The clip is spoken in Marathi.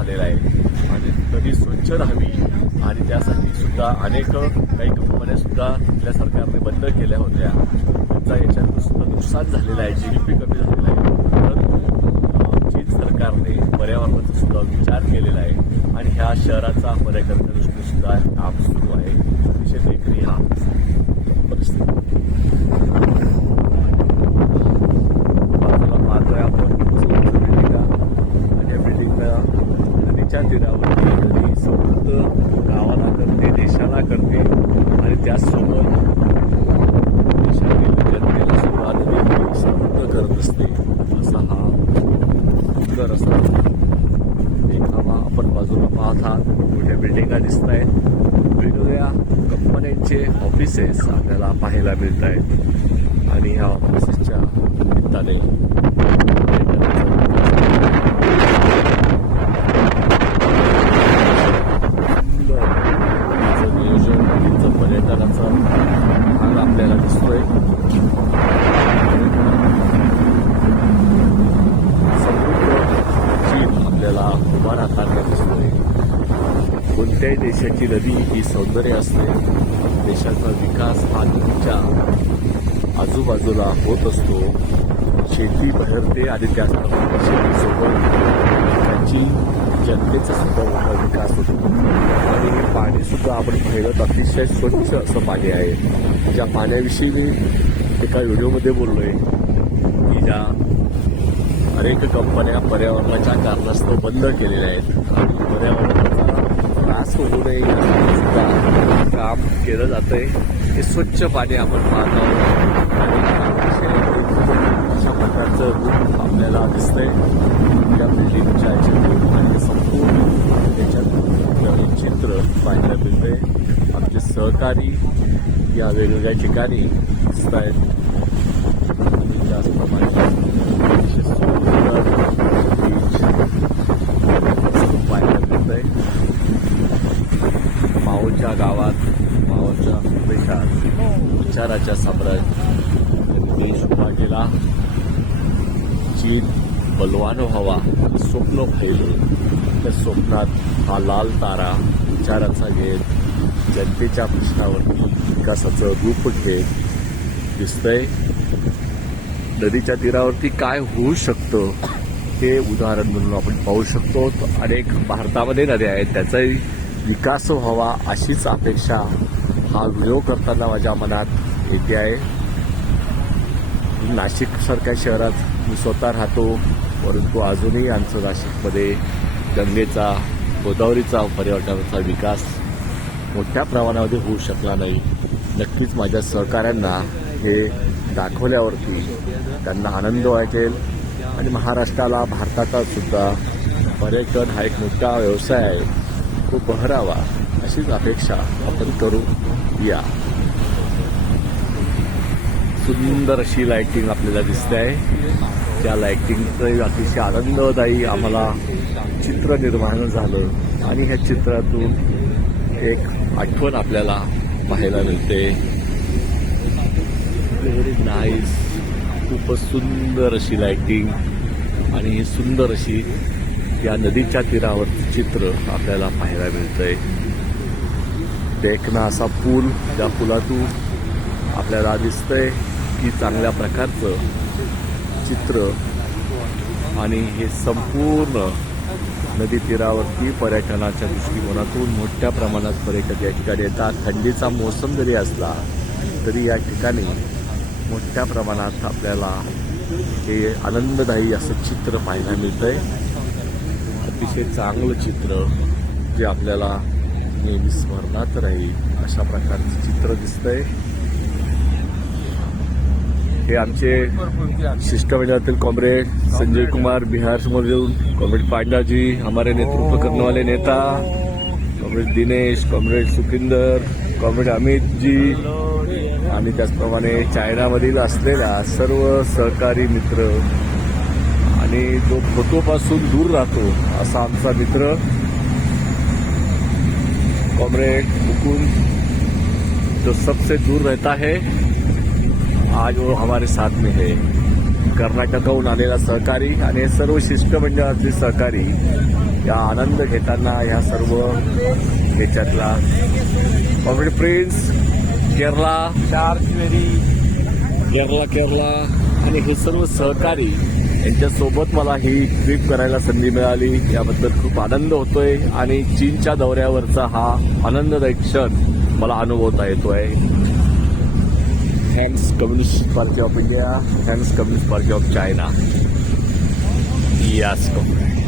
झालेला आहे. म्हणजे आणि नदी स्वच्छ राहावी. आणि त्यासाठी सुद्धा अनेक काही कंपन्या सुद्धा आपल्या सरकारने बंद केल्या होत्या. त्यांचा याच्यात सुद्धा नुकसान झालेलं आहे. जी डी पी कमी झालेलं आहे. परंतु चीन सरकारने पर्यावरणाचा सुद्धा विचार केलेला आहे. आणि ह्या शहराचा पर्यटनाच्या दृष्टीने सुद्धा काम सुरू आहे. अतिशय देखणी हा परिस्थिती बाजूला पाहतोय आपण उंच बिल्डिंगा आणि या बिल्डिंगला नदीच्या तीरावरती नदी समृद्ध गावाला करते देशाला करते आणि त्याचसोबत देशातील जनतेला सुद्धा नदी समृद्ध करत असते असा हा सुंदर असा देखावा आपण बाजूला पाहत आहात. मोठ्या बिल्डिंगा दिसत आहेत वेगवेगळ्या कंपन्यांचे ऑफिसेस आपल्याला पाहायला मिळत आहेत आणि ह्या ऑफिसेसच्या निमित्ताने सुंदर असं नियोजन असं पर्यटनाचा भाग आपल्याला दिसतोय समृद्ध चीन आपल्याला उभा राहताना दिसतोय कोणत्याही देशाची नदी ही सौंदर्य असते. देशाचा विकास हा नदीच्या आजूबाजूला होत असतो. शेती बहरते आणि त्याचप्रमाणे शेतीसोबत त्याची जनतेचा सुद्धा मोठा विकास होतो. आणि हे पाणीसुद्धा आपण पाहिलं तर अतिशय स्वच्छ असं पाणी आहे. ज्या पाण्याविषयी मी एका व्हिडिओमध्ये आहे की ज्या अनेक कंपन्या पर्यावरणाच्या कारणास्तव बंद केलेल्या आहेत. आणि पर्यावरण त्रास होऊ नये सुद्धा काम केलं जातंय. हे स्वच्छ पाणी आपण पाहत आहोत. अशा प्रकारचं रूप आपल्याला दिसतंय. या बिल्डिंगच्या याच्यातून आणि संपूर्ण त्याच्यात चित्र पाहायला मिळतंय. आमचे सहकारी या वेगवेगळ्या ठिकाणी दिसत आहेत जास्त त्याचप्रमाणे अतिशय सुंदर बीच पाहायला मिळतंय माओच्या गावात मावळच्या देशात विचाराच्या सम्राट देश उभा केला. चीन बलवान व्हावा स्वप्न पाहिले त्या स्वप्नात हा लाल तारा विचाराचा घेत जनतेच्या प्रश्नावरती विकासाचं रूप घेत. दिसतंय नदीच्या तीरावरती काय होऊ शकतं हे उदाहरण म्हणून आपण पाहू शकतो. अनेक भारतामध्ये नद्या आहेत त्याचाही विकास व्हावा अशीच अपेक्षा हा व्हिडिओ करताना माझ्या मनात येते आहे. नाशिकसारख्या शहरात मी स्वतः राहतो परंतु अजूनही आमचं नाशिकमध्ये गंगेचा गोदावरीचा पर्यटनाचा विकास मोठ्या प्रमाणामध्ये होऊ शकला नाही. नक्कीच माझ्या सहकाऱ्यांना हे दाखवल्यावरती त्यांना आनंद वाटेल. आणि महाराष्ट्राला भारताचा सुद्धा पर्यटन हा एक मोठा व्यवसाय आहे. तो बहरावा अशीच अपेक्षा आपण करू या. सुंदर अशी लायटिंग आपल्याला दिसते. आहे त्या लाइटिंगचं अतिशय आनंददायी आम्हाला चित्र निर्माण झालं आणि ह्या चित्रातून एक आठवण आपल्याला पाहायला मिळते. व्हेरी नाईस खूपच सुंदर अशी लायटिंग आणि सुंदर अशी या नदीच्या तीरावरचं चित्र आपल्याला पाहायला मिळतंय. देखना असा पूल त्या पुलातून आपल्याला दिसतंय की चांगल्या प्रकारचं चित्र आणि हे संपूर्ण नदी तीरावरती पर्यटनाच्या दृष्टिकोनातून मोठ्या प्रमाणात पर्यटक या ठिकाणी येतात. थंडीचा मोसम जरी असला तरी या ठिकाणी मोठ्या प्रमाणात आपल्याला हे आनंददायी असं चित्र पाहायला मिळतंय. अतिशय चांगलं चित्र जे आपल्याला नेहमी स्मरणात राहील अशा प्रकारचं चित्र दिसतंय. हे आमचे शिष्टमंडळातील कॉम्रेड संजय कुमार बिहार मधून कॉम्रेड पांडाजी हमारे नेतृत्व करने वाले नेता comrade Dinesh comrade Sukhinder comrade Amitji आणि त्याचप्रमाणे चायनामधील असलेल्या सर्व सहकारी मित्र आणि जो फोटोपासून दूर राहतो असा आमचा मित्र कॉम्रेड मुकुंद जो सबसे दूर रहता है आज वो हमारे साथ में है. कर्नाटकाहून आलेला सहकारी आणि सर्व शिष्टमंडळातले सहकारी या आनंद घेताना ह्या सर्व ह्याच्यातला. Comrade Prince Kerala Kerala Kerala. आणि हे सर्व सहकारी यांच्यासोबत मला ही ट्रिप करायला संधी मिळाली. याबद्दल खूप आनंद होतोय आणि चीनच्या दौऱ्यावरचा हा आनंददायक क्षण मला अनुभवता येतोय. Thanks communist party of India thanks communist party of China यास कॉम्रेड